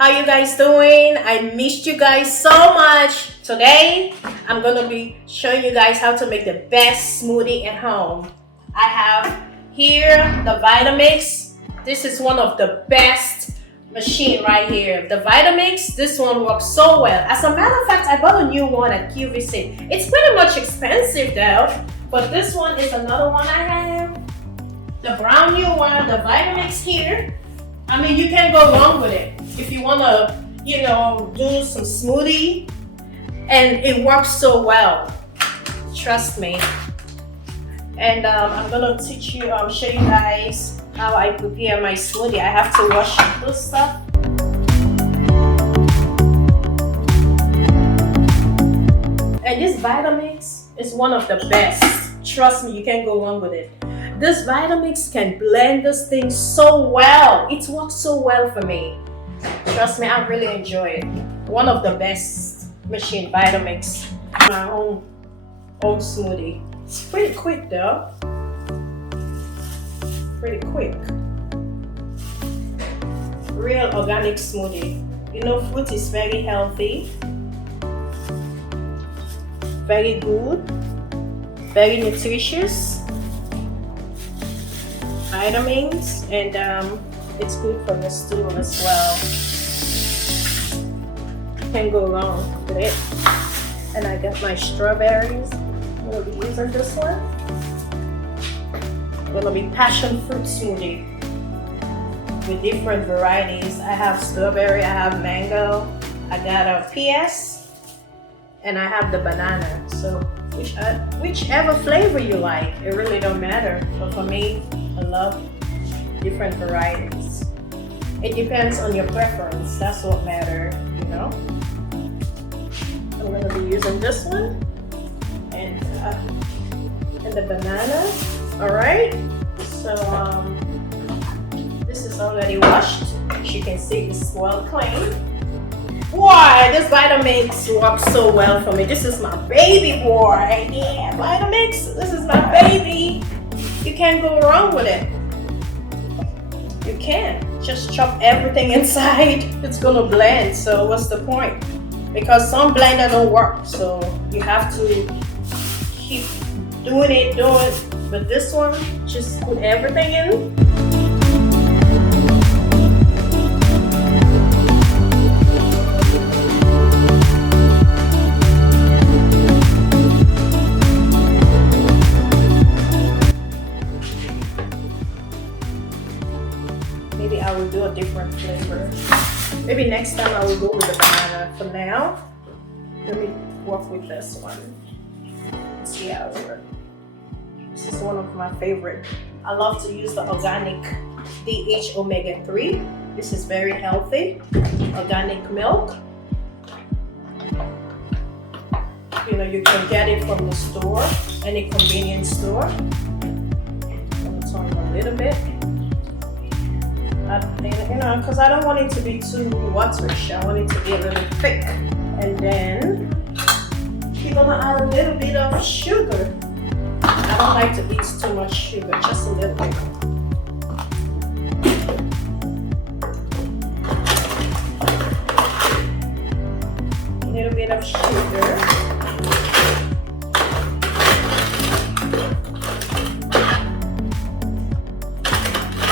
How you guys doing? I missed you guys so much. Today, I'm gonna be showing you guys how to make the best smoothie at home. I have here the Vitamix. This is one of the best machine right here. The Vitamix, this one works so well. As a matter of fact, I bought a new one at QVC. It's pretty much expensive though, but this one is another one I have. The brown new one, the Vitamix here. I mean, you can't go wrong with it. If you wanna, do some smoothie, and it works so well. Trust me. And I'm gonna show you guys how I prepare my smoothie. I have to wash this stuff. And this Vitamix is one of the best. Trust me, you can't go wrong with it. This Vitamix can blend this thing so well. It works so well for me. Trust me, I really enjoy it. One of the best machine, Vitamix. My own smoothie. It's pretty quick though. Pretty quick. Real organic smoothie. You know, fruit is very healthy, very good, very nutritious. Vitamins, and it's good for the stool as well. Can't go wrong with it. And I got my strawberries. I'm gonna be using this one. I'm gonna be passion fruit smoothie with different varieties. I have strawberry, I have mango, I got a PS, and I have the banana. So whichever flavor you like, it really don't matter. But for me, I love different varieties. It depends on your preference. That's what matters, I'm going to be using this one and the banana. All right. So this is already washed. As you can see, it's well clean. Why, this Vitamix works so well for me. This is my baby boy. Yeah, Vitamix. This is my baby. You can't go wrong with it. You can't. Just chop everything inside. It's gonna blend. So what's the point? Because some blender don't work. So you have to keep doing it. But this one, just put everything in. Maybe I will do a different flavor. Maybe next time I will go with the banana. For now, let me work with this one. Let's see how it works. This is one of my favorite. I love to use the organic DH omega-3. This is very healthy. Organic milk. You can get it from the store, any convenience store. I'm gonna turn a little bit. Because I don't want it to be too waterish. I want it to be a little thick. And then you're gonna add a little bit of sugar. I don't like to eat too much sugar, just a little bit. A little bit of sugar.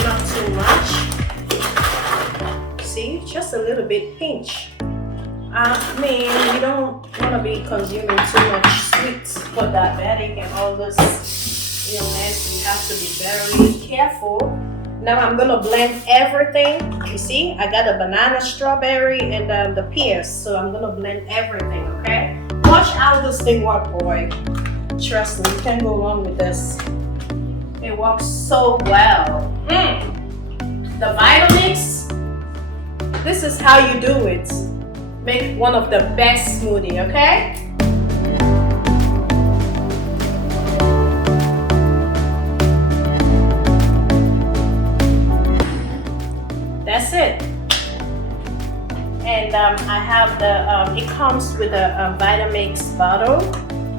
Not too much. Just a little bit pinch. I mean, you don't want to be consuming too much sweets for diabetic and all this illness. You have to be very careful. Now I'm gonna blend everything. You see, I got a banana, strawberry, and the pears. So I'm gonna blend everything. Okay. Watch how this thing works, boy. Trust me, you can't go wrong with this. It works so well. The Vitamix. This is how you do it. Make one of the best smoothie, okay? That's it. And I have it comes with a Vitamix bottle.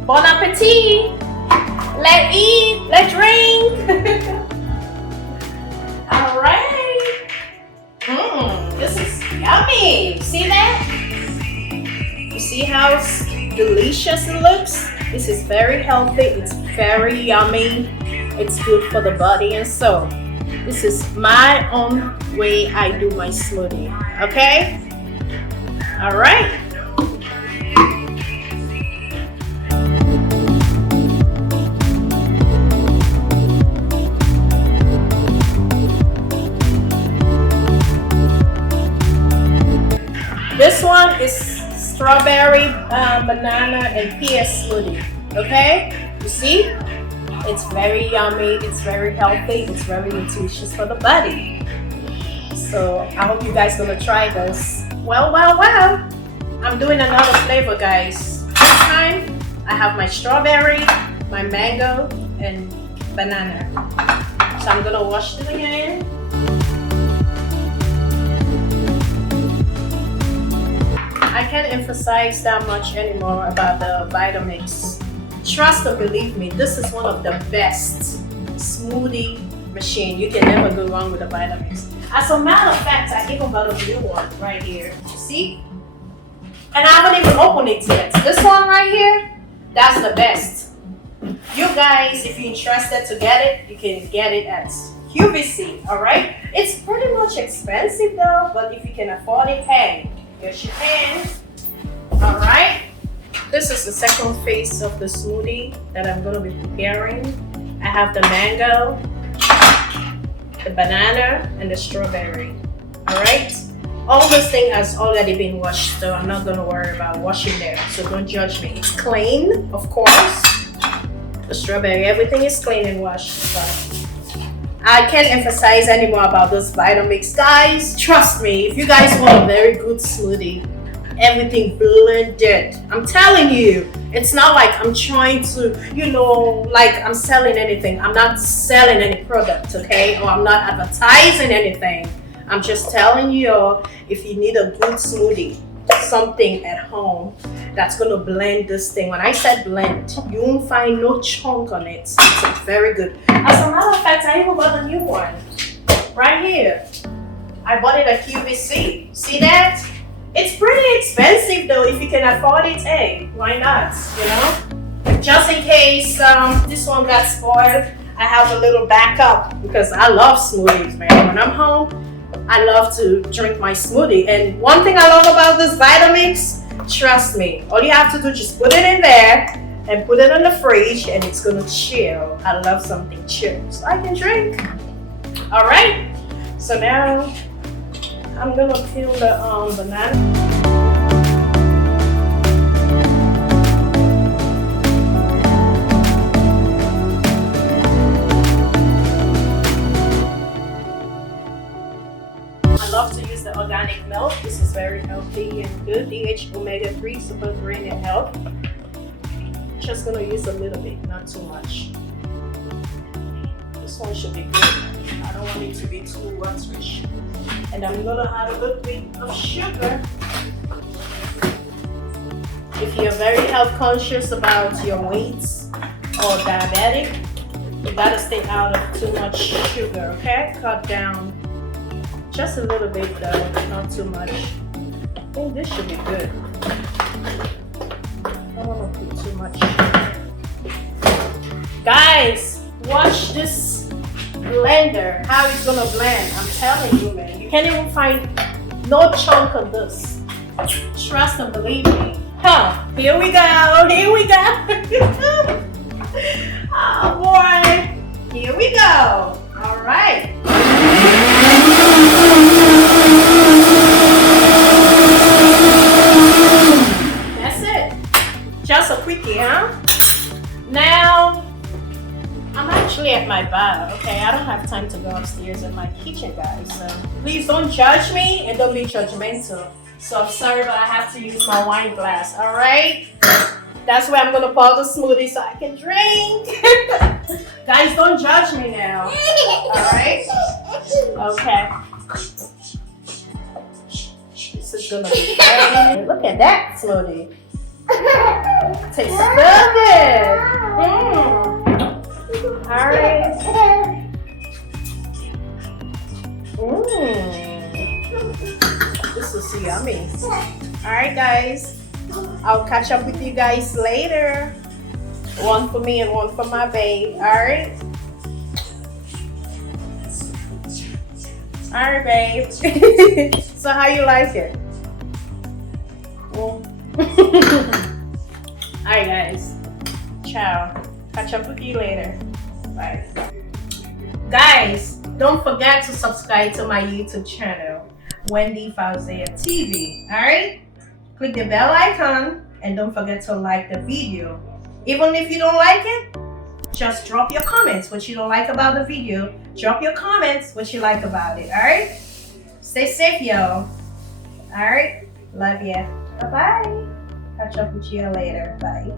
Bon appetit! Let's eat, let's drink. All right. This is yummy. See that? You see how delicious it looks? This is very healthy. It's very yummy. It's good for the body and soul. This is my own way I do my smoothie. Okay? All right. This one is strawberry, banana, and pear smoothie. Okay? You see? It's very yummy. It's very healthy. It's very nutritious for the body. So I hope you guys gonna try this. Well. I'm doing another flavor, guys. This time I have my strawberry, my mango, and banana. So I'm gonna wash them again. I can't emphasize that much anymore about the Vitamix. Trust or believe me, this is one of the best smoothie machine. You can never go wrong with the Vitamix. As a matter of fact, I even got a new one right here. You see? And I haven't even opened it yet. This one right here, that's the best. You guys, if you're interested to get it, you can get it at QVC, alright? It's pretty much expensive though, but if you can afford it, hey, yes you can. Alright? This is the second phase of the smoothie that I'm going to be preparing. I have the mango, the banana, and the strawberry. Alright? All this thing has already been washed, so I'm not going to worry about washing them. So don't judge me. It's clean, of course. The strawberry, everything is clean and washed. But I can't emphasize anymore about this Vitamix. Guys, trust me, if you guys want a very good smoothie, everything blended. I'm telling you, it's not like I'm trying to, like I'm selling anything. I'm not selling any product, okay? Or I'm not advertising anything. I'm just telling you, if you need a good smoothie, something at home that's gonna blend this thing. When I said blend, you won't find no chunk on it. It's very good. As a matter of fact, I even bought a new one right here. I bought it at QVC. See that? It's pretty expensive though. If you can afford it, hey, why not? Just in case this one got spoiled, I have a little backup because I love smoothies, man. When I'm home, I love to drink my smoothie. And one thing I love about this Vitamix, trust me, all you have to do is just put it in there and put it in the fridge and it's gonna chill. I love something chill, so I can drink. All right, so now I'm gonna peel the banana. I love to use the organic milk. This is very healthy and good. DH omega-3, super green and health. Just gonna use a little bit, not too much. This one should be good. I don't want it to be too rich. And I'm gonna add a little bit of sugar. If you're very health conscious about your weights or diabetic, you gotta stay out of too much sugar, okay? Cut down just a little bit though, not too much. I think this should be good. I don't want to put too much. Guys, watch this blender, how it's gonna blend. I'm telling you, man, you can't even find no chunk of this. Trust and believe me. Here we go, here we go. Oh boy, here we go. All right. That's it. Just a quickie, huh? Now, I'm actually at my bar, okay? I don't have time to go upstairs in my kitchen, guys. So please don't judge me and don't be judgmental. So I'm sorry, but I have to use my wine glass, all right? That's where I'm gonna pour the smoothie so I can drink. Guys, don't judge me now, all right? Okay. This is gonna be great. Look at that smoothie. Tastes so good. All right. This is is yummy. Alright guys, I'll catch up with you guys later. One for me and one for my babe. Alright? Alright babe. So how you like it? Alright guys. Ciao. Catch up with you later. Bye. Guys, don't forget to subscribe to my YouTube channel, Wendy Fawziyah TV. Alright? Click the bell icon and don't forget to like the video. Even if you don't like it, just drop your comments what you don't like about the video. Drop your comments what you like about it. Alright? Stay safe, y'all. Alright? Love ya. Bye-bye. Catch up with you later. Bye.